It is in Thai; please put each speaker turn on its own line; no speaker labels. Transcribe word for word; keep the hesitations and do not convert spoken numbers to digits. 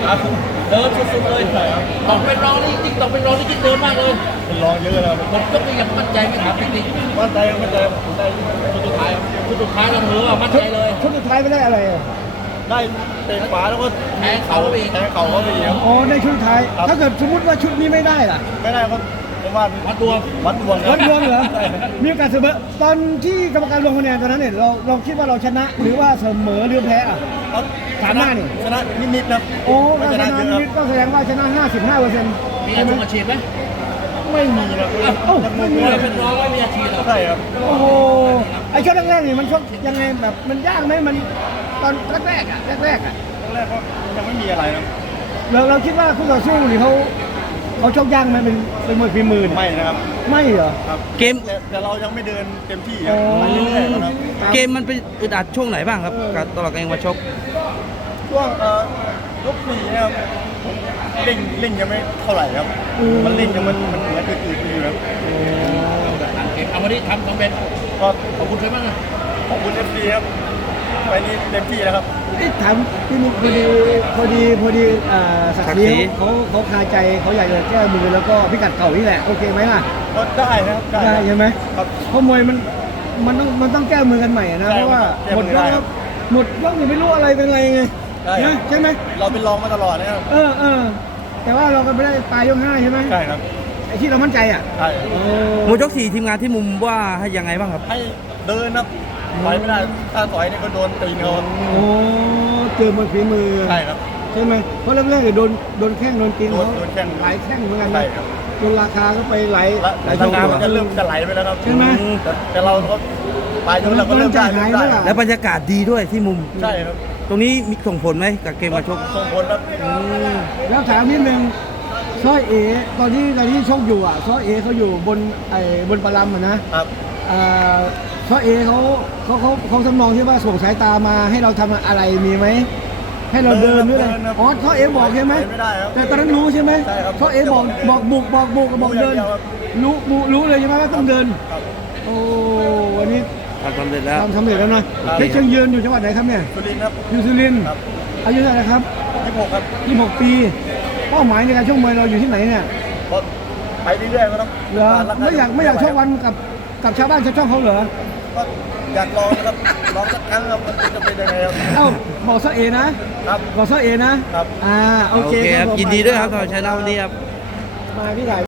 ครับเดินสุดๆเลยต้องเป็นรองนี่จริงต้องเป็นรองนี่จริงเดินมากเลย
เป็นรองเยอะแล้ว
หมดยกนี่ยังมั่นใจไหมครับจริง
มั่นใจมั่นใจผมได้
ๆชุดสุดท้ายชุดสุดท้ายเราเถอะมั่นใจเลย
ชุดสุดท้ายไม่ได้อะไรอ่ะ
ได้เตะขวาแล้วก็
แทงเข่าไปอีก
แทงเข่าเข้าไปอีกครับ
อ๋อในชุดสุดท้าย ถ้าเกิดสมมติว่าชุดนี้ไม่ได้ล่ะ
ไม่ได้ก็ผมว่า
วัดดวง
วัดดวง
วัดดวงเหรอ มีโอกาสเสมอ ตอนที่กรรมการลงคะแนนตอนนั้นเนี่ยเราเราคิดว่าเราชนะหรือว่าเสมอหรือแพ้อ่ะ
เอา
สามหน้านี่
ชนะนิดๆนะ
โอ้
ไม่
ถ้า
ช
ช
นะ
นะ
เยอะ
นิด
ครับ
ก็แสดงว่าชนะ ห้าสิบห้าเปอร์เซ็นต์
มีอาชีพอาชีพไหม
ไม่มีนะ
เอ้า
ยังไม่
ม
มี
วย
เลย
เป็นรองไม่มีอาชีพหรอก
ใช่ครับ
โอ้โห ไอ้ช่วงแรกๆนี่มันชกยังไงแบบมันยากไหมมันตอนแรกๆอ่ะแรกๆอ่ะ
ครั้งแรกก็ยังไม่มีอะไรนะ
เราเราคิดว่าคู่ต่อสู้นี่เขาเขาชกยากไหมเป็นเป็นมวยฝีมือเนี่ย
ไม่นะครับ
ไม่เหรอ
ครับ
เกม
แต่แต่เรายังไม่เดินเต็มที่ค
อ๋
รับ
อ
ไปเรื่อยๆนะครับ
เกมมันเป็นอึดอัดช่วงไหนบ้างครับการตลอดการมาชก
ช่วงเอ่อยกสี่นะครับผมเล่งเล่งยังไม่เท่าไหร่ครับ มันเล่งยังมันมันเหมือนอื่นๆอยู่ครับ
เอาวันนี้ทำสำเร็จ
ก็
ขอบคุณใครบ้างอะ
ขอบคุณเอฟซีครับไปนี้เต็มที่แล้วครับ
เอ๊ะถามพี่มุกพอดีพอดีพอดีอ่าศักดิ์ศรี
ศักดิ์ศรี
เขาเขาคาใจเขาอยากจะแก้มือแล้วก็พิกัดเก่านี่แหละโอเคไหมล่ะ
ก็ได้นะครับได้
ได้ใช่ไหม
ครับ
เพราะมวยมันมันต้องมันต้องแก้มือกันใหม่อะนะ
ใช่
เพราะว่า
แก้
หม
มื
ด
อย ได้
ก
ค
ค
รั
รับ บหมดยกนี่ไม่รู้อะไรเป็นอะไรไง
ได้ครับ
นะใช่ไหม
เราเป็นรองมาตลอดนะครับ
เออเออแต่ว่าเราก็ไม่ได้ปลายยกห้าใช่ไหม
ใช่ครับ
ไอ้ที่เรามั่นใจอ่ะ
ใช่
โอ้
มวยยกสี่ทีมงานที่มุมว่าให้ยังไงบ้างครับ
ให้เดินครับถอยไม่ได้ถ้าถอยนี่ก็โดนตีนเขา
โอ้เจอมวยฝีมือ
ใช่ครับ
ใช่ไหมเพราะแรกๆเนี่ยโดนโดนแข้งโดนตีน
โด
เขา
นโดนแข้ง
หลายแข้งเหมือนกัน
ใช่
นะครับ โดนราคาก็ไปหลาย
และ
หลาย
ทา
เท่าง ตัว
มันจะเริ่มจะไหลไปแล้วครับ
ใช่ไหม
แต่แต่เราก็ปลายยกเราก็เริ่มได้
มันจะหาย
เริ่ม
ไหม
ได้
ล่ะ
และบรรยากาศดีด้วยที่มุม
ใช่ครับ
ตรงนี้มีส่งผลไหมกับเกมมาชก
ส่งผลครับ
แล้วถามนิดนึงซ้อยเอตอนที่ตอนที่ชกอยู่อ่ะซ้อยเอเขาอยู่บนไอ้บนปลาลัมอะนะครับ เอ่อซ้อยเอเขาเขาเขาเขาทำนองที่ว่าส่งสายตามาให้เราทำอะไรมีไหมให้เราเดินด้วยเลยอ๋อซ้อยเอบอกใช่ไหม
ไม่ได้ครับ
แต่ตอนนั้นรู้ใช่ไหม
ใช่ครับ
ซ้อยเอบอกบอกบุกบอกบุกบอกเดิน
รู้อย่างเดียวครับ
รู้รู้รู้เลยใช่ไหมว่าต้องเดิน
ครับ
โอ้วันนี้
ทำสำเร็จแล้ว
ทำสำเร็จแล้วนะเพชรเชียงยืนอยู่จังหวัดไหนครับเนี่ย
สุรินทร์ครับ
อยู่สุรินทร์
ครับ
อายุเท่าไหร่ครับ
ยี่สิบหกครับ
ยี่สิบหกปี เป้าหมายในการชกมวยเราอยู่ที่ไหนเนี่ย
ก็ไปเรื่อยๆก็ต้อง
เหรอไม่อยากไม่อยากชกวันกับกับชาวบ้านชาวช่องเขาเหรอ
ก็อยากลองนะครับลองสักครั้งครับมันจะเป็นยังไงครับ
เอ้าบอกซะเอนะครับ บอกซะเอนะครับ อ่าโอ
โอ
เค
เคครับ
ผม
ยินดีด้วยครับสำหรับชัยนาทวันนี้ครับ
มาพี่ถ่าย